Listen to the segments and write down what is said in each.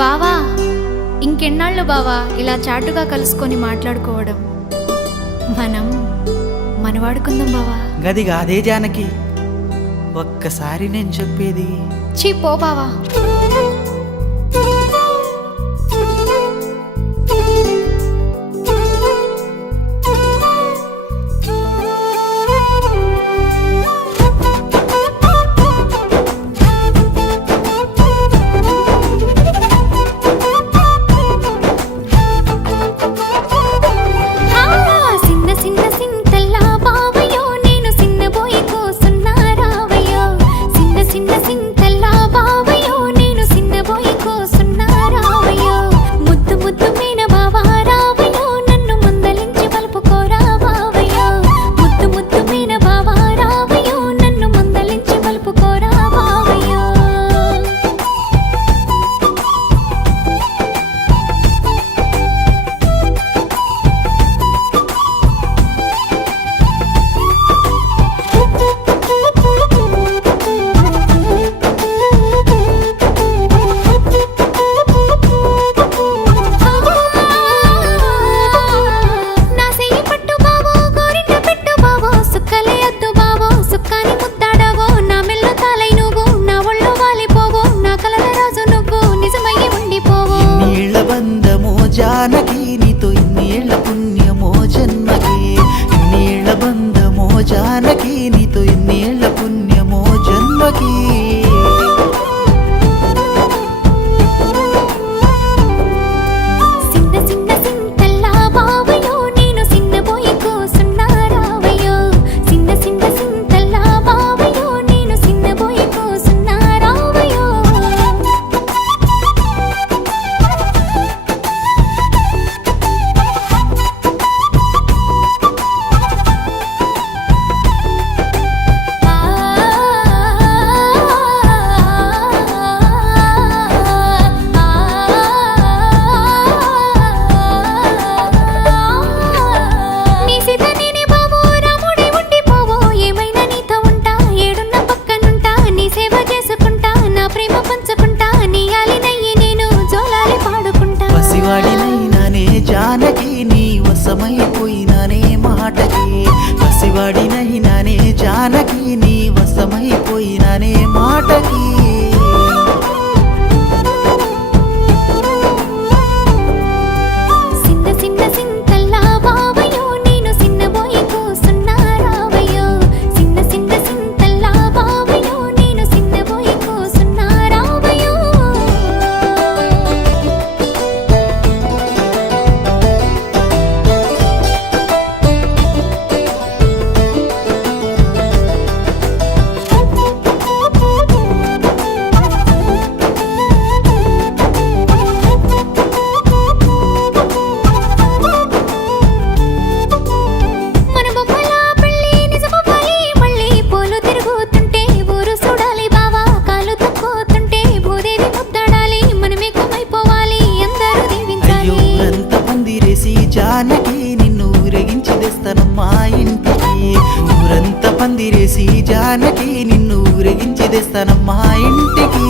బావా, ఇంకెన్నాళ్ళు బావా ఇలా చాటుగా కలుసుకొని మాట్లాడుకోవడం? మనం మనవాడుకుందాం బావా. గది కాదే జానకి, ఒక్కసారి నేను చెప్పేది. చీ పో బావా. జానకి నీతో ఇన్నేళ్ల పుణ్యమో జన్మకి, ఇన్నేళ్ల బంధమో జానకి నీతో ఇన్నేళ్ల పుణ్యమో జన్మకి. జానకి నీ వశమైపోయినానే మాటకి, పసివాడినైనానే జానకి నీ వశమైపోయినానే మాటకి. జానకి నిన్ను ఊరేగించి తెస్తానమ్మా ఇంటికి, ఊరంతా పందిరేసి జానకి నిన్ను ఊరేగించి తెస్తానమ్మా ఇంటికి.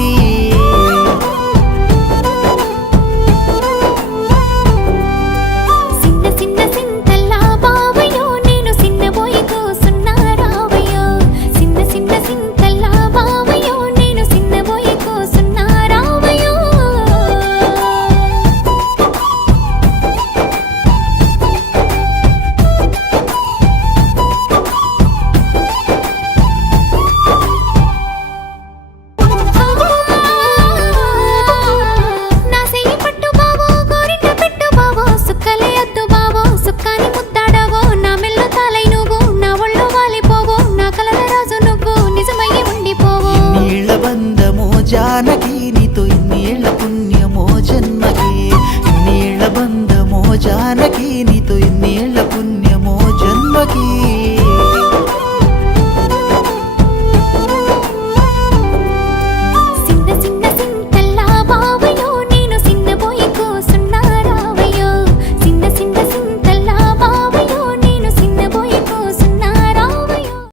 జానకి